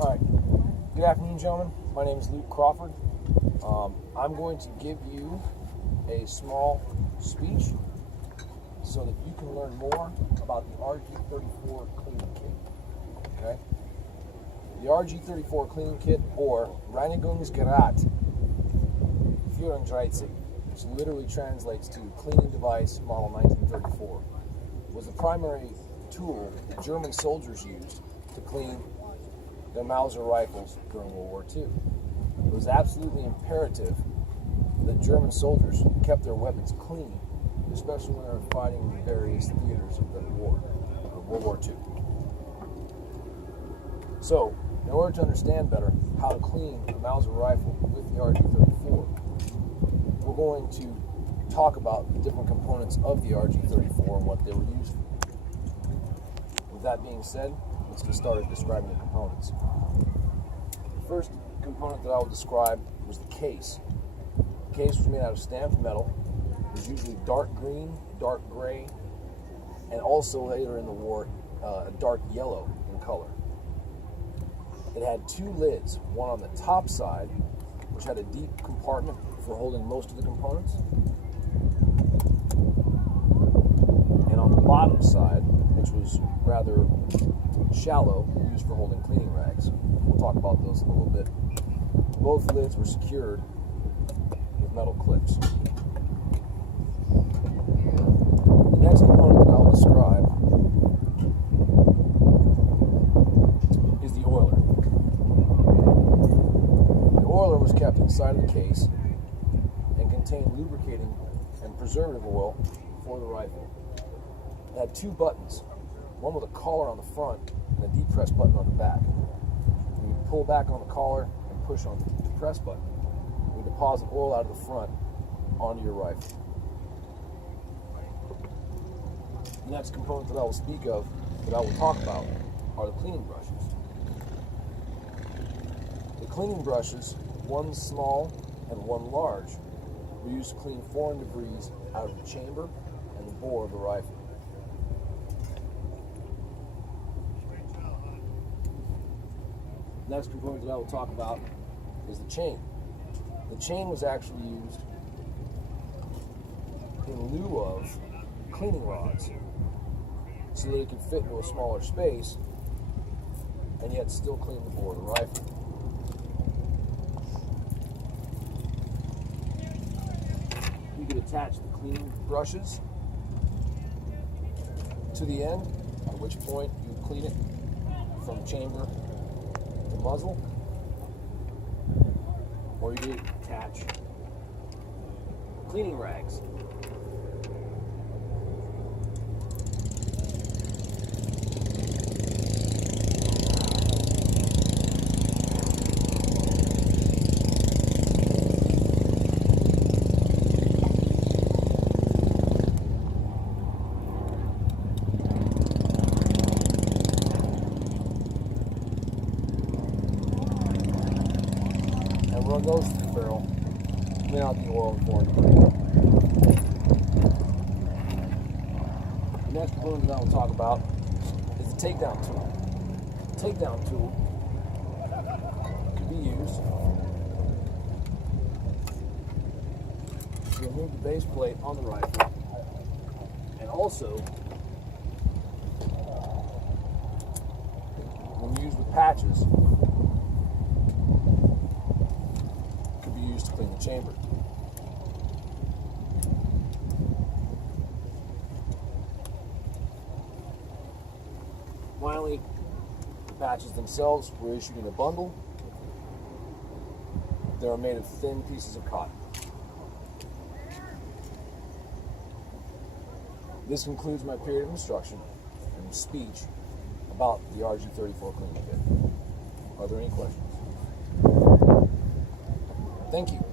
All right. Good afternoon, gentlemen. My name is Luke Crawford. I'm going to give you a small speech so that you can learn more about the RG34 cleaning kit. Okay? The RG34 cleaning kit, or Reinigungsgerät für Dreißig, which literally translates to cleaning device model 1934, was the primary tool that German soldiers used to clean their Mauser rifles during World War II. It was absolutely imperative that German soldiers kept their weapons clean, especially when they were fighting in various theaters of the war, of World War II. So, in order to understand better how to clean a Mauser rifle with the RG34, we're going to talk about the different components of the RG34 and what they were used for. With that being said, let's get started describing the components. The first component that I will describe was the case. The case was made out of stamped metal. It was usually dark green, dark gray, and also later in the war, a dark yellow in color. It had two lids, one on the top side, which had a deep compartment for holding most of the components, and on the bottom side, which was rather shallow, used for holding cleaning rags. We'll talk about those in a little bit. Both lids were secured with metal clips. The next component that I'll describe is the oiler. The oiler was kept inside of the case and contained lubricating and preservative oil for the rifle. It had two buttons, one with a collar on the front and a depress button on the back. When you pull back on the collar and push on the depress button, you deposit oil out of the front onto your rifle. The next component that I will speak of, that I will talk about, are the cleaning brushes. The cleaning brushes, one small and one large, were used to clean foreign debris out of the chamber and the bore of the rifle. The next component that I will talk about is the chain. The chain was actually used in lieu of cleaning rods so that it could fit into a smaller space and yet still clean the bore of the rifle. You could attach the cleaning brushes to the end, at which point you would clean it from chamber to muzzle, or you could attach cleaning rags. And run those through the barrel, clean out the oil and foreign debris. The next component that I will talk about is the takedown tool. The takedown tool could be used to remove the base plate on the rifle, and also, when used with patches, could be used to clean the chamber. Finally, the patches themselves were issued in a bundle. They are made of thin pieces of cotton. This concludes my period of instruction and speech about the RG34 cleaning kit. Are there any questions? Thank you.